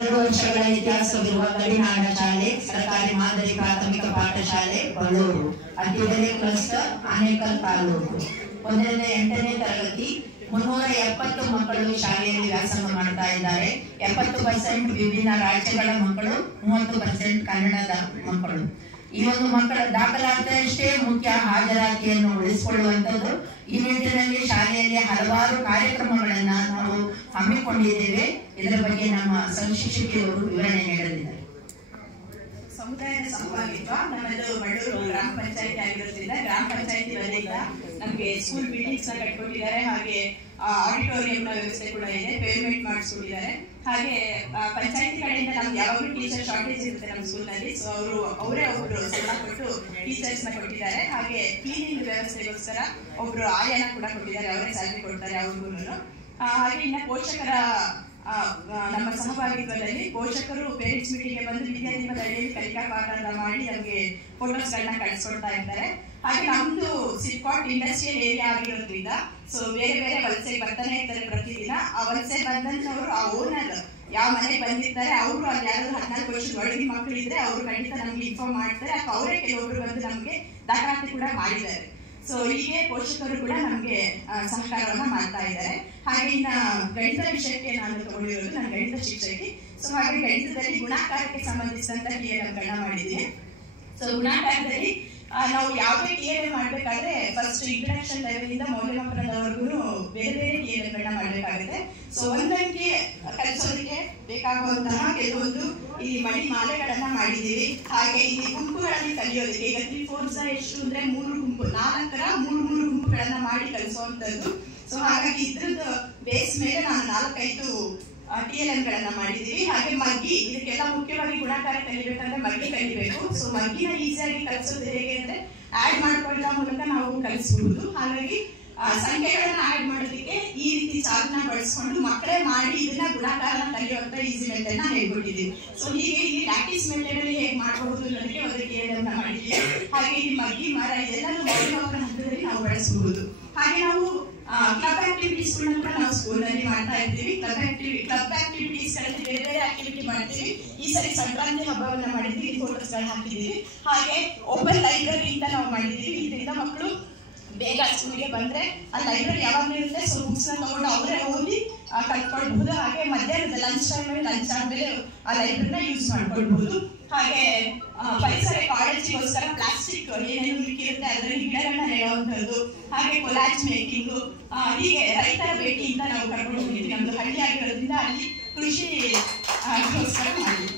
ವರ್ಷಗಳ ಇತಿಹಾಸವಿರುವ ಗಡಿನಾಡ ಶಾಲೆ ಸರ್ಕಾರಿ ಮಾದರಿ ಪ್ರಾಥಮಿಕ ಪಾಠಶಾಲೆ ಬಳ್ಳೂರು ಅಡ್ಡಿಬೆಲೆ ಕ್ಲಸ್ಟರ್ ಆನೇಕಲ್ ತಾಲೂಕು. 1ರಿಂದ 8ನೇ ತರಗತಿ 370 ಮಕ್ಕಳು ಶಾಲೆಯಲ್ಲಿ ವ್ಯಾಸಂಗ ಮಾಡ್ತಾ ಇದ್ದಾರೆ. 70% ವಿಭಿನ್ನ ರಾಜ್ಯಗಳ ಮಕ್ಕಳು, 30% ಕನ್ನಡದ ಮಕ್ಕಳು. ಈ ಒಂದು ಮಕ್ಕಳ ದಾಖಲಾತಿಯಷ್ಟೇ ಮುಖ್ಯ, ಹಾಜರಾತಿಯನ್ನು ಉಳಿಸಿಕೊಳ್ಳುವಂಥದ್ದು. ಈ ನಿಟ್ಟಿನಲ್ಲಿ ಶಾಲೆಯಲ್ಲಿ ಹಲವಾರು ಕಾರ್ಯಕ್ರಮಗಳನ್ನ ನಾವು ಹಮ್ಮಿಕೊಂಡಿದ್ದೇವೆ. ಇದರ ಬಗ್ಗೆ ನಮ್ಮ ಶಿಕ್ಷಕಿಯವರು ವಿವರಣೆ ನೀಡಲಿದ್ದಾರೆ. ಸಮುದಾಯದ ಸಹಭಾಗಿತ್ವ ನಮ್ಮದು ಬಳ್ಳೂರು ಗ್ರಾಮ ಪಂಚಾಯತಿ ಆಗಿರೋದ್ರಿಂದ ಗ್ರಾಮ ಪಂಚಾಯತಿ ವತಿಯಿಂದ ನಮಗೆ ಸ್ಕೂಲ್ ಬಿಲ್ಡಿಂಗ್ಸ್ ನ ಕಟ್ಕೊಟ್ಟಿದ್ದಾರೆ. ಹಾಗೆ ಆಡಿಟೋರಿಯಂ ನ ವ್ಯವಸ್ಥೆ ಕೂಡ ಇದೆ, ಪೇಮೆಂಟ್ ಮಾಡಿಸ್ಕೊಂಡಿದ್ದಾರೆ. ಹಾಗೆ ಪಂಚಾಯತಿ ಕಡೆಯಿಂದ ನಮ್ಗೆ ಯಾವಾಗಲೂ ಟೀಚರ್ ಶಾರ್ಟೇಜ್ ಇರುತ್ತೆ ನಮ್ಮ ಸ್ಕೂಲ್ ನಲ್ಲಿ. ಸೊ ಅವರೇ ಒಬ್ರು ಸಂಬಳ ಕೊಟ್ಟು ಟೀಚರ್ಸ್ ನ ಕೊಟ್ಟಿದ್ದಾರೆ. ಹಾಗೆ ಕ್ಲೀನಿಂಗ್ ವ್ಯವಸ್ಥೆಗೋಸ್ಕರ ಒಬ್ರು ಆಯಾನ ಕೂಡ ಕೊಟ್ಟಿದ್ದಾರೆ, ಅವರೇ ಸ್ಯಾಲರಿ ಕೊಡ್ತಾರೆ ಅವ್ರಿಗೂ. ಹಾಗೆ ಇನ್ನ ಪೋಷಕರ ನಮ್ಮ ಸಹಭಾಗಿತ್ವದಲ್ಲಿ ಪೋಷಕರು ಪೇರೆಂಟ್ಸ್ ಮೀಟಿಂಗ್ಗೆ ಬಂದು ವಿದ್ಯಾರ್ಥಿಗಳ ಅಡಿಯಲ್ಲಿ ಕಲಿಕಾ ಪಾಠ ಮಾಡಿ ನಮಗೆ ಫೋಟೋಸ್ ಗಳನ್ನ ಕಳಿಸ್ಕೊಡ್ತಾ ಇರ್ತಾರೆ. ಹಾಗೆ ನಮ್ದು ಸಿಪ್ಕಾಟ್ ಇಂಡಸ್ಟ್ರಿಯಲ್ ಏರಿಯಾ ಆಗಿರೋದ್ರಿಂದ ಸೊ ಬೇರೆ ಬೇರೆ ವಲಸೆ ಬರ್ತಾನೆ ಇರ್ತಾರೆ ಪ್ರತಿದಿನ. ಆ ವಲಸೆ ಬಂದಂತವ್ರು ಆ ಓನರ್ ಯಾವ ಮನೆಗೆ ಬಂದಿರ್ತಾರೆ ಅವರು ಅಲ್ಲಿ ಯಾರಾದ್ರೂ 14 ವರ್ಷದ ಒಳಗಿನ ಮಕ್ಕಳಿದ್ರೆ ಅವರು ಖಂಡಿತ ನಮ್ಗೆ ಇನ್ಫಾರ್ಮ್ ಮಾಡ್ತಾರೆ. ಅಥವಾ ಅವರೇ ಕೆಲವೊಬ್ರು ಬಂದು ನಮ್ಗೆ ದಾಖಲಾತಿ ಕೂಡ ಮಾಡಿದ್ದಾರೆ. ಸೊ ಹೀಗೆ ಪೋಷಕರು ಕೂಡ ನಮ್ಗೆ ಸಹಕಾರವನ್ನ ಮಾಡ್ತಾ ಇದ್ದಾರೆ. ಹಾಗೆ ಇನ್ನ ಗಣಿತ ವಿಷಯಕ್ಕೆ ನಾನು ತಗೊಂಡಿರೋದು, ನಾನು ಗಣಿತ ಶಿಕ್ಷಕಿ. ಸೊ ಹಾಗೆ ಗಣಿತದಲ್ಲಿ ಗುಣಾಕಾರಕ್ಕೆ ಸಂಬಂಧಿಸಿದಂತ TLM ಗಳನ್ನ ಮಾಡಿದ್ದೀನಿ. ಸೊ ಗುಣಾಕಾರದಲ್ಲಿ ನಾವು ಯಾವುದೇ TLM ಮಾಡ್ಬೇಕಾದ್ರೆ ಫಸ್ಟ್ ಇಂಟ್ರಡಕ್ಷನ್ ಲೆವೆಲ್ ಇಂದ ಮೌಲ್ಯಮಾಪನದವರೆಗೂ ಬೇರೆ ಬೇರೆ TLM ಗಳನ್ನ ಮಾಡ್ಬೇಕಾಗುತ್ತೆ. ಸೊ ಒಂದಂಗೆ ಕಲಿಸೋದಕ್ಕೆ ಬೇಕಾಗುವಂತಹ ಕೆಲವೊಂದು ಈ ಮಣಿ ಮಾಲೆಗಳನ್ನ ಮಾಡಿದೀವಿ. ಹಾಗೆ ಇಲ್ಲಿ ಗುಂಪುಗಳಲ್ಲಿ ಕಲಿಯೋದಕ್ಕೆ ಈಗ 3 4 ಎಷ್ಟು ಅಂದ್ರೆ 3 ಗುಂಪು, 4ರ 3 ಗುಂಪುಗಳನ್ನ ಮಾಡಿ ಕಲಿಸುವಂತದ್ದು. ಸೊ ಹಾಗಾಗಿ ಇದ್ರದ್ದು ಬೇಸ್ ಮೇಲೆ ನಾನು 4-5 TLM ಗಳನ್ನ ಮಾಡಿದೀವಿ. ಹಾಗೆ ಮಗ್ಗಿ, ಇದಕ್ಕೆಲ್ಲ ಮುಖ್ಯವಾಗಿ ಗುಣಾಕಾರ ಕಲಿಬೇಕಂದ್ರೆ ಮಗ್ಗಿ ಕಲಿಬೇಕು. ಸೊ ಮಗ್ಗಿನ ಈಸಿಯಾಗಿ ಕಲಿಸೋದು ಹೇಗೆ ಅಂದ್ರೆ ಆಡ್ ಮಾಡ್ಕೊಳ್ಳೋ ಮೂಲಕ ನಾವು ಕಲಿಸಬಹುದು. ಹಾಗಾಗಿ ಸಂಖ್ಯೆಗಳನ್ನ ಆಡ್ ಮಾಡೋದಕ್ಕೆ ಈ ರೀತಿ ಚಾರ್ಟ್ನ ಬಳಸ್ಕೊಂಡು ಮಕ್ಕಳೇ ಮಾಡಿ ಇದನ್ನ ಗುಣಾಕಾರನ ಕಲಿಯುವಂತ ಈಸಿ ಮೆಥಡ್ ನ ಹೇಳ್ಕೊಟ್ಟಿದ್ದೀವಿ. ಸೊ ಹೀಗೆ ಇಲ್ಲಿ ಲ್ಯಾಟಿಸ್ ಮೆಥಡ್ ಅಲ್ಲಿ ಹೇಗೆ ಮಾಡಬಹುದು ಅನ್ನೋದಕ್ಕೆ ಒಂದು TLM ಮಾಡಿದ್ದೀವಿ. ಹಾಗೆ ಇಲ್ಲಿ ಮಗ್ಗಿ ಮರ ಇದೆಲ್ಲನೂ ಮೌಲ್ಯಮಾಪನ ಹಂತದಲ್ಲಿ ನಾವು ಬಳಸಬಹುದು. ಹಾಗೆ ನಾವು ಕ್ಲಬ್ ಆಕ್ಟಿವಿಟೀಸ್ ಕೂಡ ನಾವು ಸ್ಕೂಲ್ ನಲ್ಲಿ ಮಾಡ್ತಾ ಇರ್ತೀವಿ. ಕ್ಲಬ್ ಆಕ್ಟಿವಿಟೀಸ್ ಗಳಲ್ಲಿ ಬೇರೆ ಬೇರೆ ಆಕ್ಟಿವಿಟಿ ಮಾಡ್ತೀವಿ. ಈ ಸರಿ ಸಂಕ್ರಾಂತಿ ಹಬ್ಬವನ್ನ ಮಾಡಿದ್ವಿ, ಫೋಟೋಸ್ ಗಳು ಹಾಕಿದೀವಿ. ಹಾಗೆ ಓಪನ್ ಲೈಬ್ರರಿ ಅಂತ ನಾವು ಮಾಡಿದೀವಿ. ಇದರಿಂದ ಮಕ್ಕಳು ಬೇಗ ಸ್ಕೂಲ್ಗೆ ಬಂದ್ರೆ ಆ ಲೈಬ್ರರಿ ಯಾವಾಗಲೂ ಇರುತ್ತೆ. ಸೊ ಬುಕ್ಸ್ ನ ತಗೊಂಡು ಅವರೇ ಓದಿ ಕಲ್ತ್ಕೊಳ್ಬಹುದು. ಹಾಗೆ ಮಧ್ಯಾಹ್ನದ ಲಂಚ್ ಟೈಮ್ ಲಂಚ್ ಆದ್ಮೇಲೆ ಆ ಲೈಬ್ರರಿನ ಯೂಸ್ ಮಾಡ್ಕೊಳ್ಬಹುದು. ಹಾಗೆ ಪರಿಸರ ಕಾಳಜಿಗೋಸ್ಕರ ಪ್ಲಾಸ್ಟಿಕ್ ಏನೇನು ಮಿಕ್ಕಿರುತ್ತೆ ಅದರಲ್ಲಿ ಗಿಡಗಳನ್ನ ನೆಡುವಂಥದ್ದು, ಹಾಗೆ ಕೊಲಾಜ್ ಮೇಕಿಂಗು, ಹೀಗೆ ರೈತರ ಭೇಟಿ ಅಂತ ನಾವು ಕರ್ಕೊಂಡು ಹೋಗಿದ್ವಿ. ನಮ್ದು ಹಳ್ಳಿ ಆಗಿರೋದ್ರಿಂದ ಅಲ್ಲಿ ಕೃಷಿ ಗೋಸ್ಕರ ಮಾಡಿದ್ವಿ.